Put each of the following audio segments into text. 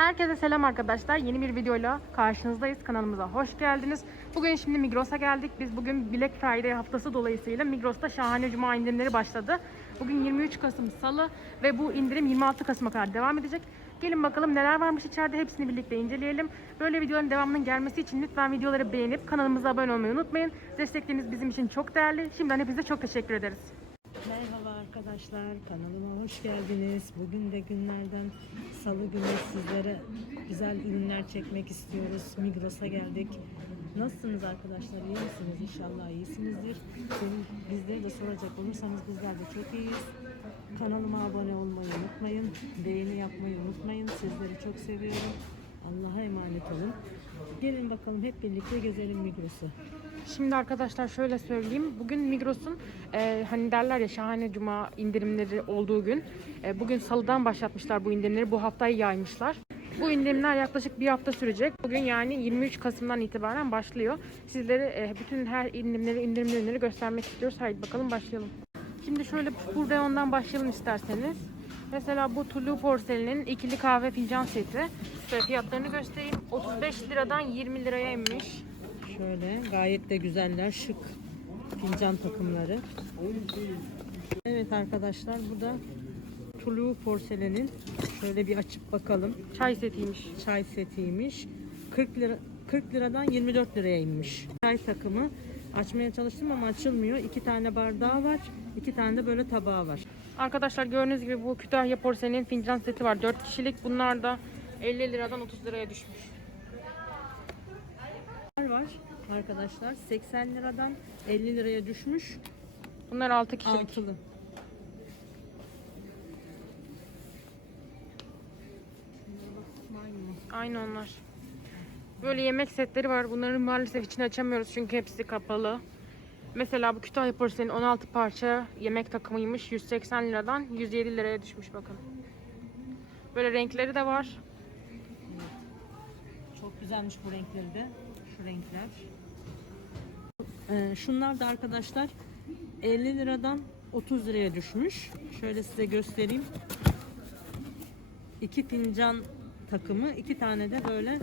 Herkese selam arkadaşlar. Yeni bir videoyla karşınızdayız. Kanalımıza hoş geldiniz. Bugün şimdi Migros'a geldik. Biz bugün Black Friday haftası dolayısıyla Migros'ta şahane cuma indirimleri başladı. Bugün 23 Kasım Salı ve bu indirim 26 Kasım'a kadar devam edecek. Gelin bakalım neler varmış içeride hepsini birlikte inceleyelim. Böyle videoların devamının gelmesi için lütfen videoları beğenip kanalımıza abone olmayı unutmayın. Destekleriniz bizim için çok değerli. Şimdiden hepinize çok teşekkür ederiz. Arkadaşlar, kanalıma hoş geldiniz. Bugün de günlerden salı günü sizlere güzel ürünler çekmek istiyoruz. Migros'a geldik. Nasılsınız arkadaşlar? İyi misiniz? İnşallah iyisinizdir. Bizleri de soracak olursanız bizler de çok iyiyiz. Kanalıma abone olmayı unutmayın. Beğeni yapmayı unutmayın. Sizleri çok seviyorum. Allah'a emanet olun. Gelin bakalım hep birlikte gezelim Migros'u. Şimdi arkadaşlar şöyle söyleyeyim. Bugün Migros'un e, hani derler ya şahane cuma indirimleri olduğu gün. E, bugün salıdan başlatmışlar bu indirimleri. Bu haftayı yaymışlar. Bu indirimler yaklaşık bir hafta sürecek. Bugün yani 23 Kasım'dan itibaren başlıyor. Sizlere e, bütün her indirimleri, indirimleri göstermek istiyoruz. Haydi bakalım başlayalım. Şimdi şöyle bu reyondan başlayalım isterseniz. Mesela bu Tulu porselinin ikili kahve fincan seti. Şöyle fiyatlarını göstereyim. 35 liradan 20 liraya inmiş. Şöyle gayet de güzeller, şık fincan takımları. Evet arkadaşlar bu da Tulu porselenin şöyle bir açıp bakalım. Çay setiymiş. Çay setiymiş. 40 lira 40 liradan 24 liraya inmiş. Çay takımı açmaya çalıştım ama açılmıyor. İki tane bardağı var. iki tane de böyle tabağı var. Arkadaşlar gördüğünüz gibi bu Kütahya porselinin fincan seti var. 4 kişilik. Bunlar da 50 liradan 30 liraya düşmüş. var arkadaşlar 80 liradan 50 liraya düşmüş. Bunlar 6 kişilik. Altılı. Aynı onlar. Böyle yemek setleri var. Bunların maalesef içini açamıyoruz çünkü hepsi kapalı. Mesela bu Kütahya porselinin 16 parça yemek takımıymış. 180 liradan 107 liraya düşmüş bakın. Böyle renkleri de var. Çok güzelmiş bu renkleri de. Şu renkler. Ee, şunlar da arkadaşlar 50 liradan 30 liraya düşmüş. Şöyle size göstereyim. İki fincan takımı, iki tane de böyle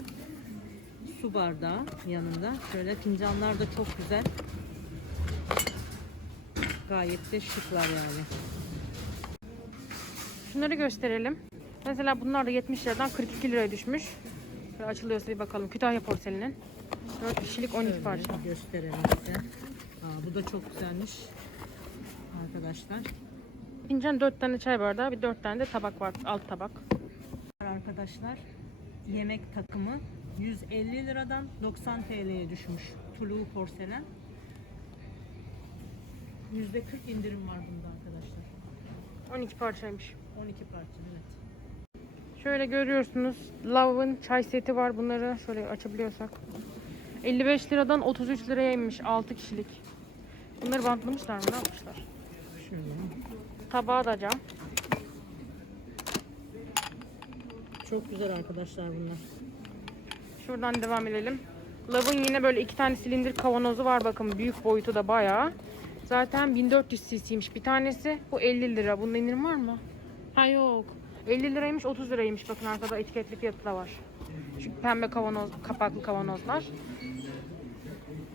su bardağı yanında. Şöyle fincanlar da çok güzel. Gayet de şıklar yani. Şunları gösterelim. Mesela bunlar da 70 liradan 42 liraya düşmüş. Böyle açılıyorsa bir bakalım. Kütahya porselinin. 4 kişilik 12 Şöyle parça. gösterelim size. Aa, bu da çok güzelmiş. Arkadaşlar. Fincan 4 tane çay bardağı, bir 4 tane de tabak var. Alt tabak. Arkadaşlar yemek takımı 150 liradan 90 TL'ye düşmüş. Tulu porselen. %40 indirim var bunda arkadaşlar. 12 parçaymış. 12 parça evet. Şöyle görüyorsunuz. Love'ın çay seti var. Bunları şöyle açabiliyorsak. 55 liradan 33 liraya inmiş 6 kişilik. Bunları bantlamışlar mı? Ne yapmışlar? Şöyle. Tabağı da cam. Çok güzel arkadaşlar bunlar. Şuradan devam edelim. Love'ın yine böyle iki tane silindir kavanozu var. Bakın büyük boyutu da bayağı. Zaten 1400 cc'ymiş bir tanesi. Bu 50 lira. Bunda indirim var mı? Ha yok. 50 liraymış 30 liraymış. Bakın arkada etiketli fiyatı da var. Şu pembe kavanoz, kapaklı kavanozlar.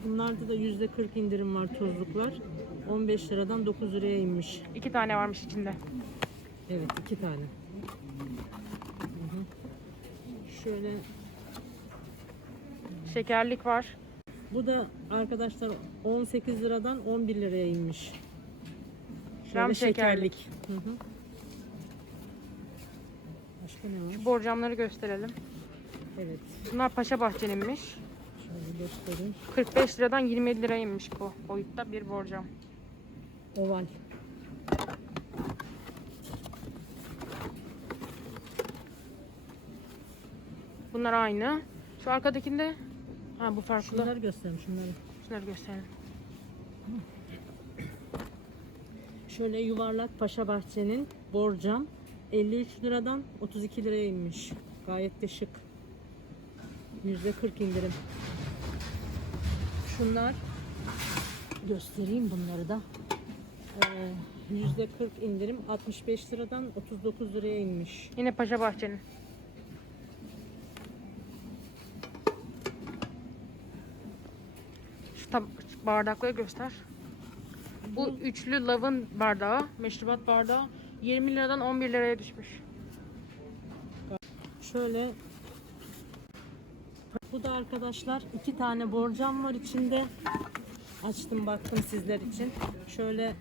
Bunlarda da %40 indirim var tuzluklar. 15 liradan 9 liraya inmiş. İki tane varmış içinde. Evet iki tane. Hı hı. Şöyle Şekerlik var. Bu da arkadaşlar 18 liradan 11 liraya inmiş. Şöyle Gram şekerlik. şekerlik. Hı hı. Başka ne var? Borcamları gösterelim. Evet. Bunlar Paşa Bahçe'ninmiş. Şöyle göstereyim. 45 liradan 27 liraya inmiş bu boyutta bir borcam. Oval. Bunlar aynı. Şu arkadakinde ha bu farklı. Şunları göstereyim şunları. Şunları gösterelim. Şöyle yuvarlak Paşa Bahçe'nin borcam 53 liradan 32 liraya inmiş. Gayet de şık. %40 indirim bunlar göstereyim bunları da ee, yüzde 40 indirim 65 liradan 39 liraya inmiş. Yine Paşa Bahçe'nin. Şu bardakları göster. Bu üçlü lavın bardağı, meşrubat bardağı 20 liradan 11 liraya düşmüş. Şöyle bu da arkadaşlar iki tane borcam var içinde. Açtım baktım sizler için. Şöyle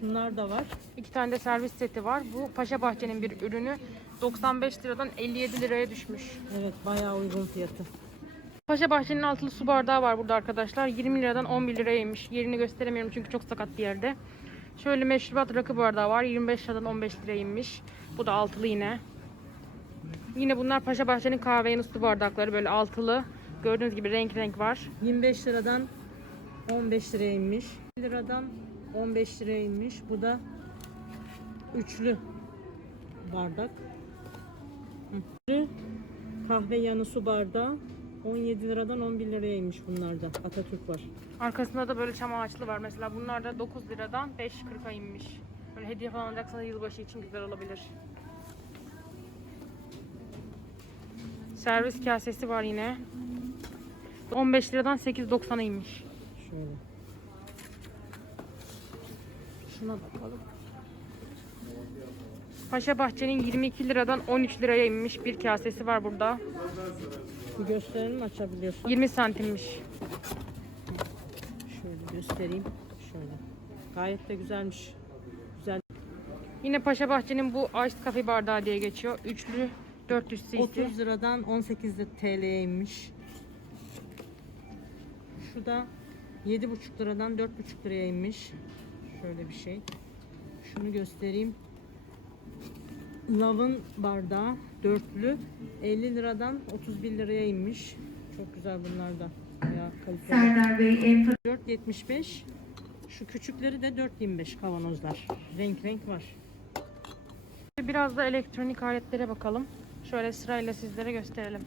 şunlar da var. İki tane de servis seti var. Bu Paşa Bahçe'nin bir ürünü 95 liradan 57 liraya düşmüş. Evet bayağı uygun fiyatı. Paşa Bahçe'nin altılı su bardağı var burada arkadaşlar. 20 liradan 11 liraymış. Yerini gösteremiyorum çünkü çok sakat bir yerde. Şöyle meşrubat rakı bardağı var. 25 liradan 15 liraymış. Bu da altılı yine. Yine bunlar Paşa Bahçe'nin kahve yanı su bardakları böyle altılı. Gördüğünüz gibi renk renk var. 25 liradan 15 liraya inmiş. 1 liradan 15 liraya inmiş. Bu da üçlü bardak. Hı. Kahve yanı su bardağı 17 liradan 11 liraya inmiş bunlarda. Atatürk var. Arkasında da böyle çam ağaçlı var. Mesela bunlar da 9 liradan 5.40'a inmiş. Böyle hediye falan alacaksanız yılbaşı için güzel olabilir. Servis kasesi var yine. 15 liradan 8.90'a inmiş. Şöyle. Şuna bakalım. Paşa Bahçe'nin 22 liradan 13 liraya inmiş bir kasesi var burada. Gösterelim açabiliyorsun? 20 santimmiş. Şöyle göstereyim. Şöyle. Gayet de güzelmiş. Güzel. Yine Paşa Bahçe'nin bu Iced Coffee bardağı diye geçiyor. Üçlü 400 cc. 30 liradan 18 TL'ye inmiş. Şu da 7,5 liradan 4,5 liraya inmiş. Şöyle bir şey. Şunu göstereyim. Lavın bardağı dörtlü 50 liradan 31 liraya inmiş. Çok güzel bunlar da. Kaliteli. Serdar Bey en 4.75. Şu küçükleri de 4.25 kavanozlar. Renk renk var. Biraz da elektronik aletlere bakalım. Şöyle sırayla sizlere gösterelim.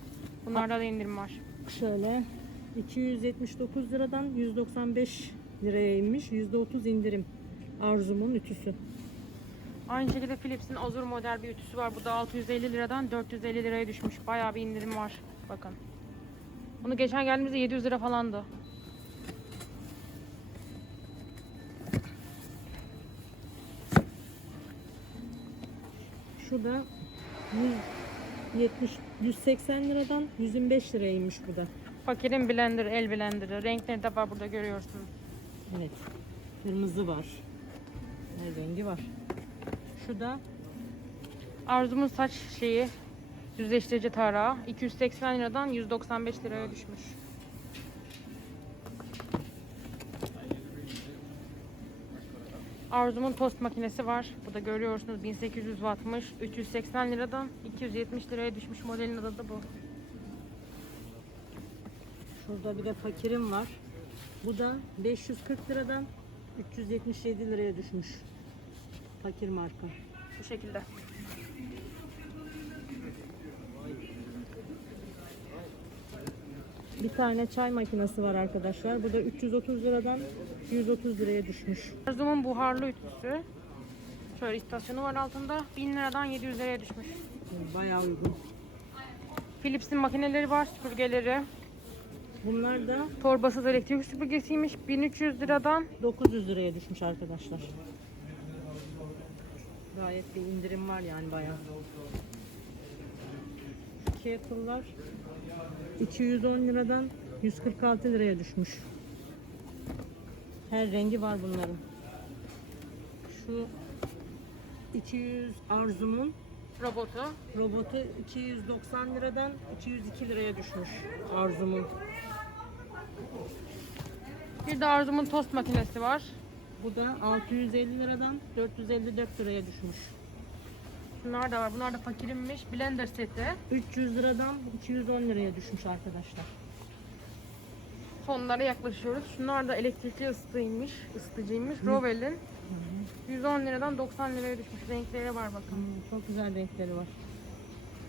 Bunlarda da indirim var. Şöyle 279 liradan 195 liraya inmiş. %30 indirim. Arzumun ütüsü. Aynı şekilde Philips'in Azur model bir ütüsü var. Bu da 650 liradan 450 liraya düşmüş. Bayağı bir indirim var. Bakın. Bunu geçen geldiğimizde 700 lira falandı. Şu da 170 180 liradan 125 liraya inmiş bu da. Fakirin blender, el blenderı. Renkleri de var burada görüyorsunuz. Evet. Kırmızı var. Her rengi var. Şu da Arzumun saç şeyi düzleştirici tarağı 280 liradan 195 liraya düşmüş. Arzumun tost makinesi var. Bu da görüyorsunuz 1800 wattmış. 380 liradan 270 liraya düşmüş. Modelin adı da bu. şurada bir de fakirim var. Bu da 540 liradan 377 liraya düşmüş. Fakir marka. Bu şekilde. Bir tane çay makinesi var arkadaşlar. Bu da 330 liradan 130 liraya düşmüş. Arzumun buharlı ütüsü. Şöyle istasyonu var altında. 1000 liradan 700 liraya düşmüş. Bayağı uygun. Philips'in makineleri var, süpürgeleri. Bunlar da Torbasız elektrik süpürgesiymiş. 1300 liradan 900 liraya düşmüş arkadaşlar. Gayet bir indirim var yani bayağı. Kettle'lar 210 liradan 146 liraya düşmüş. Her rengi var bunların. Şu 200 Arzum'un robotu. robotu 290 liradan 202 liraya düşmüş. Arzum'un. Bir de Arzumun tost makinesi var. Bu da 650 liradan 454 liraya düşmüş. Bunlar da var. Bunlar da fakirinmiş. Blender seti. 300 liradan 210 liraya düşmüş arkadaşlar. Sonlara yaklaşıyoruz. Şunlar da elektrikli ısıtıcıymış. ısıtıcıymış. Rowell'in 110 liradan 90 liraya düşmüş. Renkleri var bakın. Hmm, çok güzel renkleri var.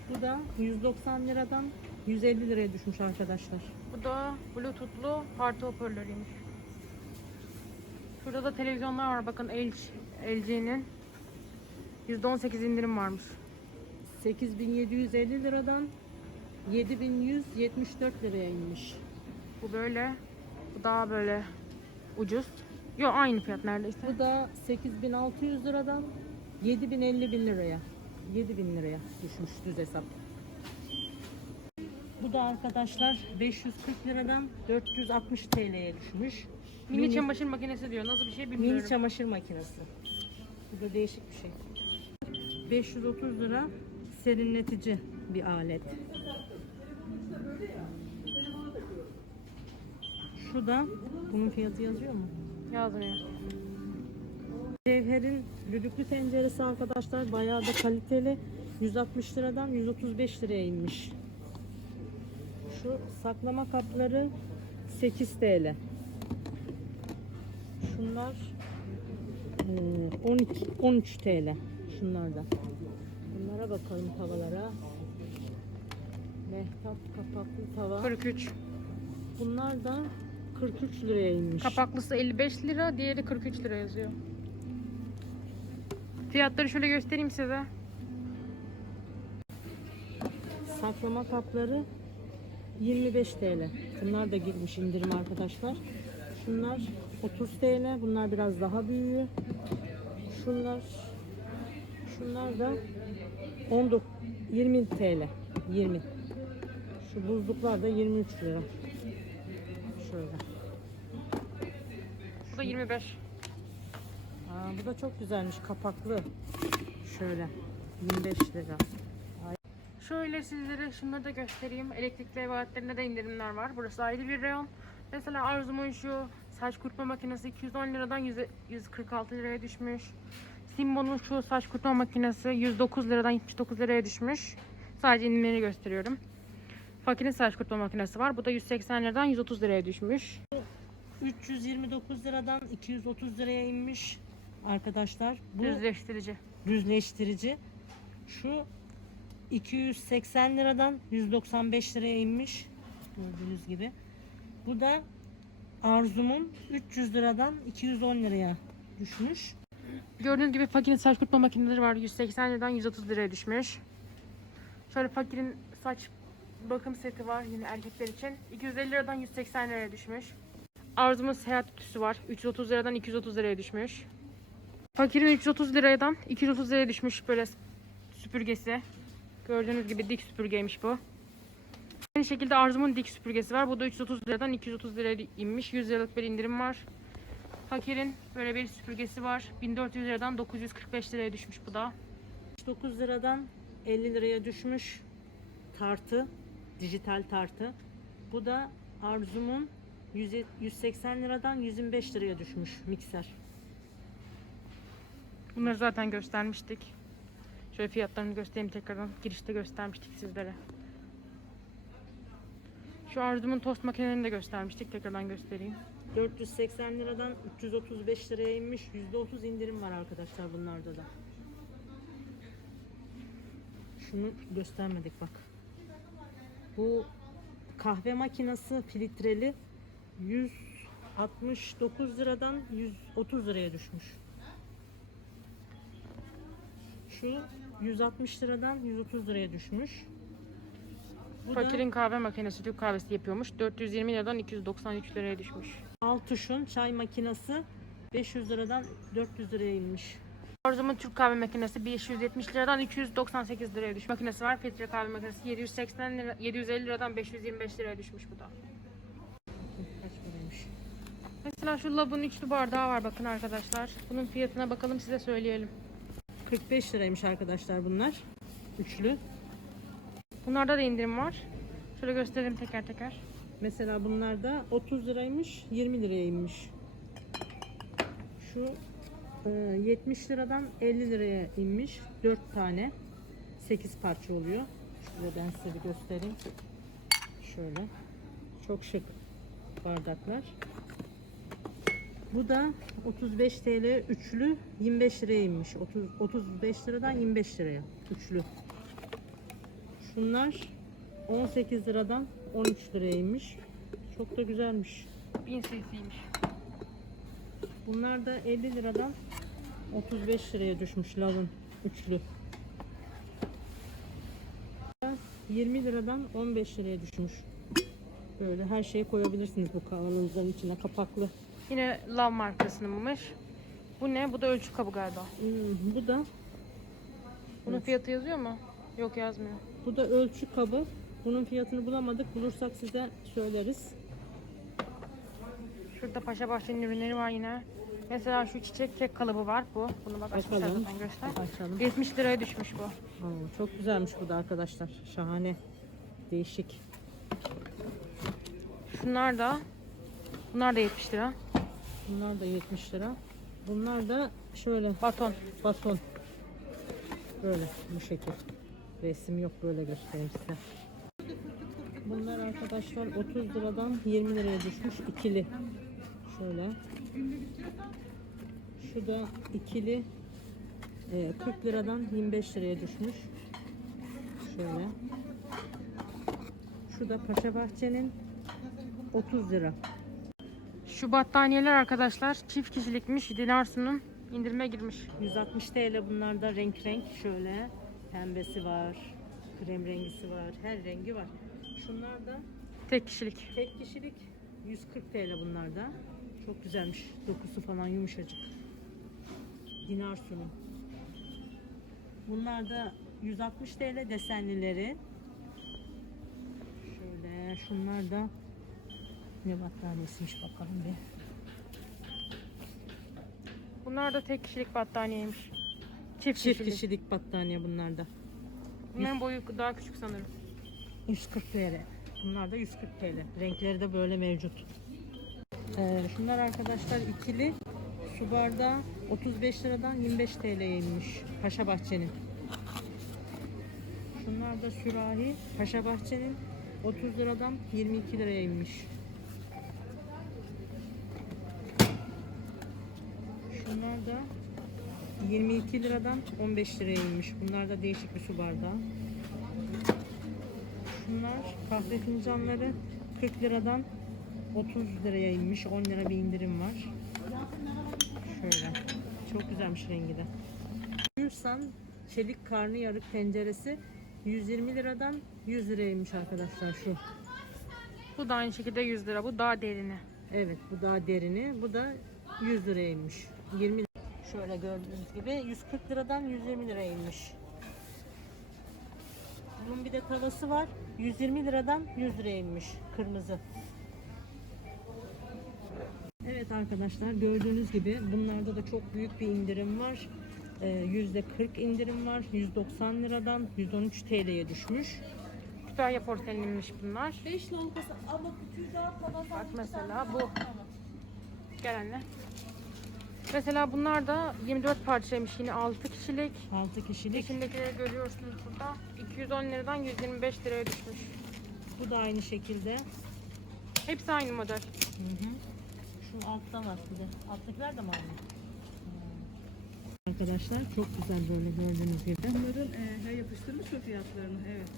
Bu da 190 liradan 150 liraya düşmüş arkadaşlar. Bu da Bluetooth'lu parti hoparlörüymüş. Şurada da televizyonlar var. Bakın LG, LG'nin %18 indirim varmış. 8750 liradan 7174 liraya inmiş. Bu böyle. Bu daha böyle ucuz. Yok aynı fiyat neredeyse. Bu da 8600 liradan 7050 bin liraya. 7000 liraya düşmüş düz hesap. Bu da arkadaşlar 540 liradan 460 TL'ye düşmüş. Mini, çamaşır makinesi diyor. Nasıl bir şey bilmiyorum. Mini çamaşır makinesi. Bu da değişik bir şey. 530 lira serinletici bir alet. Şu da bunun fiyatı yazıyor mu? Yazmıyor. Cevher'in düdüklü tenceresi arkadaşlar bayağı da kaliteli. 160 liradan 135 liraya inmiş. Şu saklama kapları 8 TL. Şunlar eee, 12 13 TL. Şunlar da. Bunlara bakalım tavalara. Mehtap kapaklı tava. 43. Bunlar da 43 liraya inmiş. Kapaklısı 55 lira, diğeri 43 lira yazıyor. Fiyatları şöyle göstereyim size. Saklama kapları 25 TL. Bunlar da girmiş indirim arkadaşlar. Şunlar 30 TL. Bunlar biraz daha büyüğü. Şunlar şunlar da 19 20 TL. 20. Şu buzluklar da 23 lira. Şöyle. Da 25. Aa, bu da çok güzelmiş kapaklı. Şöyle 25 lira. Şöyle sizlere şunları da göstereyim. Elektrikli ev aletlerinde de indirimler var. Burası ayrı bir reyon. Mesela Arzum'un şu saç kurutma makinesi 210 liradan 100 146 liraya düşmüş. Simbo'nun şu saç kurutma makinesi 109 liradan 79 liraya düşmüş. Sadece indirimleri gösteriyorum. Fakirin saç kurutma makinesi var. Bu da 180 liradan 130 liraya düşmüş. 329 liradan 230 liraya inmiş arkadaşlar. Bu Düzleştirici. düzleştirici. Şu 280 liradan 195 liraya inmiş. Gördüğünüz gibi. Bu da Arzum'un 300 liradan 210 liraya düşmüş. Gördüğünüz gibi fakirin saç kurutma makineleri var. 180 liradan 130 liraya düşmüş. Şöyle fakirin saç bakım seti var yine erkekler için. 250 liradan 180 liraya düşmüş. Arzum'un seyahat ütüsü var. 330 liradan 230 liraya düşmüş. Fakirin 330 liradan 230 liraya düşmüş böyle süpürgesi. Gördüğünüz gibi dik süpürgeymiş bu. Aynı şekilde Arzum'un dik süpürgesi var. Bu da 330 liradan 230 liraya inmiş. 100 liralık bir indirim var. Fakir'in böyle bir süpürgesi var. 1400 liradan 945 liraya düşmüş bu da. 9 liradan 50 liraya düşmüş tartı, dijital tartı. Bu da Arzum'un 100 180 liradan 125 liraya düşmüş mikser. Bunları zaten göstermiştik. Şöyle fiyatlarını göstereyim tekrardan. Girişte göstermiştik sizlere. Şu Arzum'un tost makinelerini de göstermiştik. Tekrardan göstereyim. 480 liradan 335 liraya inmiş. %30 indirim var arkadaşlar bunlarda da. Şunu göstermedik bak. Bu kahve makinesi filtreli 169 liradan 130 liraya düşmüş. Şu 160 liradan 130 liraya düşmüş. Bu da- Fakir'in kahve makinesi Türk kahvesi yapıyormuş. 420 liradan 293 liraya düşmüş. Altuş'un çay makinesi 500 liradan 400 liraya inmiş. Arzum'un Türk kahve makinesi 570 liradan 298 liraya düşmüş. Makinesi var. Filtre kahve makinesi 780 lira, 750 liradan 525 liraya düşmüş bu da. Mesela şu Lab'ın üçlü bardağı var bakın arkadaşlar. Bunun fiyatına bakalım size söyleyelim. 45 liraymış arkadaşlar bunlar. Üçlü. Bunlarda da indirim var. Şöyle gösterelim teker teker. Mesela bunlar da 30 liraymış, 20 liraya inmiş. Şu e, 70 liradan 50 liraya inmiş. 4 tane. 8 parça oluyor. Şöyle ben size bir göstereyim. Şöyle. Çok şık bardaklar. Bu da 35 TL üçlü 25 liraya inmiş. 30 35 liradan 25 liraya üçlü. Şunlar 18 liradan 13 liraya inmiş. Çok da güzelmiş. 1000 cc'ymiş. Bunlar da 50 liradan 35 liraya düşmüş lavın üçlü. 20 liradan 15 liraya düşmüş. Böyle her şeyi koyabilirsiniz bu kavanozların içine kapaklı. Yine Love markasınınmış. Bu ne? Bu da ölçü kabı galiba. Hmm, bu da Bunun fiyatı yazıyor mu? Yok yazmıyor. bu da ölçü kabı. Bunun fiyatını bulamadık. Bulursak size söyleriz. Şurada Paşa Bahçe'nin ürünleri var yine. Mesela şu çiçek kek kalıbı var bu. Bunu bak açmışlar Bakalım. zaten göster. Açalım. 70 liraya düşmüş bu. Oo, çok güzelmiş bu da arkadaşlar. Şahane. Değişik. Şunlar da Bunlar da 70 lira. Bunlar da 70 lira. Bunlar da şöyle Baton. baton. Böyle bu şekil. Resim yok böyle göstereyim size. Bunlar arkadaşlar 30 liradan 20 liraya düşmüş ikili. Şöyle. Şu da ikili e, 40 liradan 25 liraya düşmüş. Şöyle. Şu da Paşa Bahçe'nin 30 lira. Şu battaniyeler arkadaşlar çift kişilikmiş. Dinarsu'nun indirime girmiş. 160 TL bunlarda renk renk şöyle pembesi var, krem rengisi var, her rengi var. Şunlar da Tek kişilik. tek kişilik 140 TL bunlarda. Çok güzelmiş. Dokusu falan yumuşacık. Dinar sunu. Bunlar da 160 TL desenlileri. Şöyle şunlar da ne battaniyesiymiş bakalım bir. Bunlar da tek kişilik battaniyeymiş. Çift, Çift kişilik. kişilik battaniye bunlarda. Bunların boyu daha küçük sanırım. 140 TL. Bunlar da 140 TL. Renkleri de böyle mevcut. Ee, şunlar arkadaşlar ikili su bardağı 35 liradan 25 TL'ye inmiş. Paşa Bahçe'nin. Şunlar da sürahi Paşa Bahçe'nin 30 liradan 22 liraya inmiş. Şunlar da 22 liradan 15 liraya inmiş. Bunlar da değişik bir su bardağı. Şunlar kahve fincanları 40 liradan 30 liraya inmiş. 10 lira bir indirim var. Şöyle. Çok güzelmiş rengi de. Gülsan çelik karnı yarık tenceresi 120 liradan 100 liraya inmiş arkadaşlar şu. Bu da aynı şekilde 100 lira. Bu daha derini. Evet bu daha derini. Bu da 100 liraya inmiş. 20 lira. Şöyle gördüğünüz gibi 140 liradan 120 liraya inmiş. Bunun bir de tavası var. 120 liradan 100 liraya inmiş. Kırmızı. Evet arkadaşlar gördüğünüz gibi bunlarda da çok büyük bir indirim var. Ee, %40 indirim var. 190 liradan 113 TL'ye düşmüş. Kütahya porseliniymiş bunlar. 5 noktası ama küçüğü daha fazla. Bak mesela bu. Gel anne. Mesela bunlar da 24 parçaymış. Yine 6 kişilik. 6 kişilik. İçindekileri görüyorsunuz burada. 210 liradan 125 liraya düşmüş. Bu da aynı şekilde. Hepsi aynı model. Hı hı. Şu altta var bir de. Alttakiler de mi aynı? Arkadaşlar çok güzel böyle gördüğünüz gibi. Bunların e, yapıştırmış mı fiyatlarını? Evet.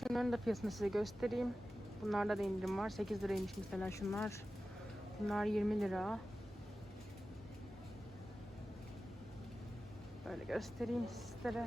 Şunların da fiyatını size göstereyim. Bunlarda da indirim var. 8 liraymış mesela şunlar. Bunlar 20 lira. Böyle göstereyim sizlere.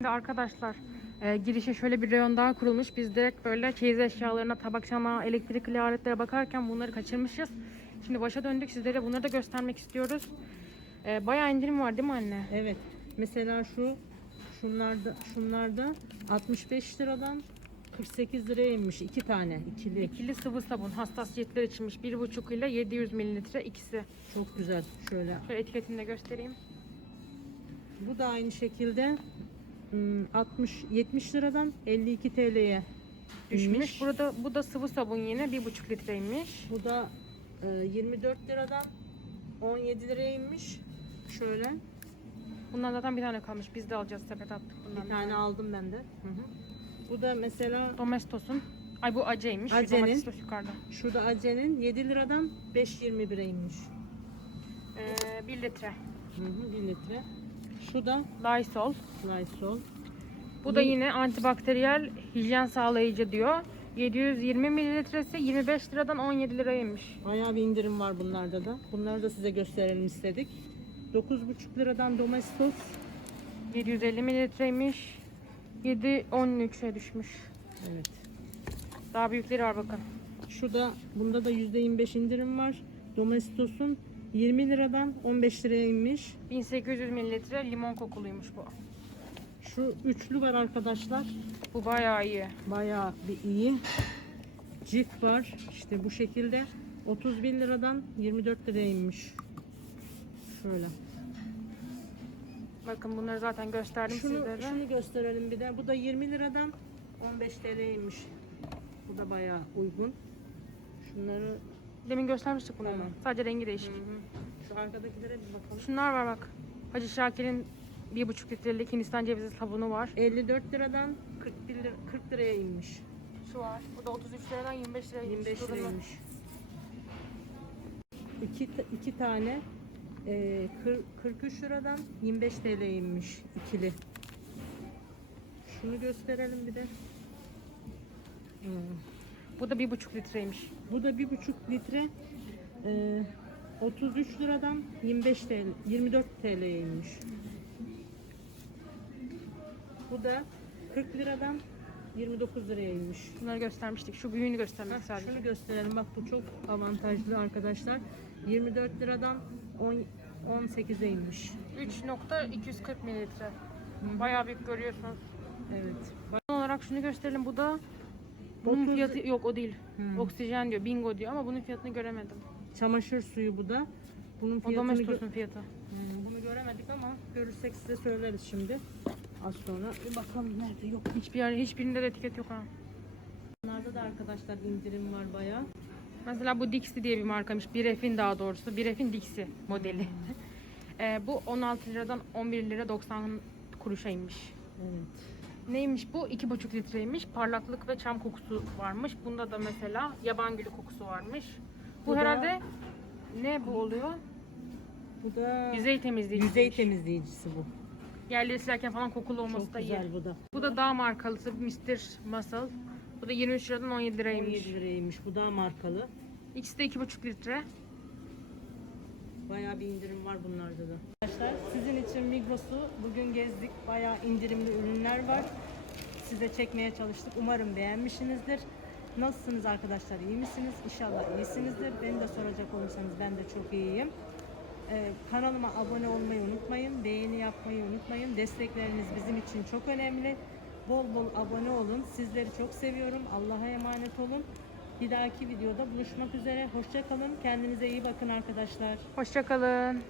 Şimdi arkadaşlar e, girişe şöyle bir reyon daha kurulmuş. Biz direkt böyle çeyiz eşyalarına, tabak çanağı, elektrikli aletlere bakarken bunları kaçırmışız. Şimdi başa döndük. Sizlere bunları da göstermek istiyoruz. E, bayağı indirim var değil mi anne? Evet. Mesela şu şunlarda şunlarda 65 liradan 48 liraya inmiş iki tane ikili. İkili sıvı sabun hassasiyetler içinmiş. 1,5 ile 700 mililitre ikisi. Çok güzel. Şöyle. Şöyle etiketini de göstereyim. Bu da aynı şekilde 60 70 liradan 52 TL'ye Düşmüş. inmiş. Burada bu da sıvı sabun yine 1,5 litreymiş. Bu da e, 24 liradan 17 liraya inmiş. Şöyle Bundan zaten bir tane kalmış. Biz de alacağız sepet attık bundan. bir tane aldım ben de. Hı hı. Bu da mesela Domestos'un. Ay bu aceymiş. Ace'nin. Domestos yukarıda. şurada Ace'nin 7 liradan 5.21'e inmiş. Ee, 1 litre. Hı hı, 1 litre. Şu da Lysol. Lysol. Bu da yine antibakteriyel hijyen sağlayıcı diyor. 720 mililitresi 25 liradan 17 liraymış. Bayağı bir indirim var bunlarda da. Bunları da size gösterelim istedik. 9,5 liradan Domestos. 750 mililitreymiş. 7 13'e düşmüş. Evet. Daha büyükleri var bakın. Şu da bunda da %25 indirim var. Domestos'un 20 liradan 15 liraya inmiş. 1800 mililitre limon kokuluymuş bu. Şu üçlü var arkadaşlar. Bu bayağı iyi. Bayağı bir iyi. Cif var. İşte bu şekilde 31 liradan 24 liraya inmiş. Şöyle. Bakın bunları zaten gösterdim Şunu, sizlere. şunu gösterelim bir de. Bu da 20 liradan 15 TL'ye inmiş. Bu da bayağı uygun. Şunları Demin göstermiştik bunu. Tamam. Sadece rengi değişik. şu arkadakilere bir bakalım. Şunlar var bak. Hacı Şakir'in 1,5 litrelik Hindistan cevizi sabunu var. 54 liradan 41 lira, 40 liraya inmiş. Şu var. Bu da 33 liradan 25 liraya 25 liraya inmiş. İki, iki tane e, kır- 43 liradan 25 TL'ye inmiş ikili. Şunu gösterelim bir de. Hmm. Bu da 1,5 litreymiş. Bu da bir buçuk litre e, 33 liradan 25 TL, 24 TL'ye inmiş. Bu da 40 liradan 29 liraya inmiş. Bunları göstermiştik. Şu büyüğünü göstermek sadece. şunu gösterelim. Bak bu çok avantajlı arkadaşlar. 24 liradan 10 18'e inmiş. 3.240 mililitre. Bayağı büyük görüyorsunuz. Evet. Son olarak şunu gösterelim. Bu da bunun 30 fiyatı yok o değil. Hmm. Oksijen diyor, bingo diyor ama bunun fiyatını göremedim. Çamaşır suyu bu da. Bunun O fiyatını gö- Domestos'un fiyatı. Hmm, bunu göremedik ama görürsek size söyleriz şimdi. Az sonra bir bakalım nerede yok. Hiçbir yer, hiçbirinde de etiket yok ha. Bunlarda da arkadaşlar indirim var bayağı. Mesela bu Dixie diye bir markamış. Biref'in daha doğrusu. Biref'in Dixie modeli. Ee, bu 16 liradan 11 lira 90 kuruşa inmiş. Evet. Neymiş bu? 2,5 litreymiş. Parlaklık ve çam kokusu varmış. Bunda da mesela yaban gülü kokusu varmış. Bu, Bu da- herhalde ne bu oluyor? Bu da Yüzey temizleyici. yüzey temizleyicisi bu. Yerleri silerken falan kokulu olması Çok da iyi. güzel bu da. Bu da dağ markalısı Mr. Muscle. Bu da 23 liradan 17 liraymış. 17 liraymış. Bu da markalı. İkisi de 2,5 litre. Bayağı bir indirim var bunlarda da. Arkadaşlar sizin için Migros'u bugün gezdik. Bayağı indirimli ürünler var. Size çekmeye çalıştık. Umarım beğenmişsinizdir. Nasılsınız arkadaşlar? İyi misiniz? İnşallah iyisinizdir. Beni de soracak olursanız ben de çok iyiyim. Ee, kanalıma abone olmayı unutmayın. Beğeni yapmayı unutmayın. Destekleriniz bizim için çok önemli. Bol bol abone olun. Sizleri çok seviyorum. Allah'a emanet olun. Bir dahaki videoda buluşmak üzere. Hoşça kalın. Kendinize iyi bakın arkadaşlar. Hoşçakalın.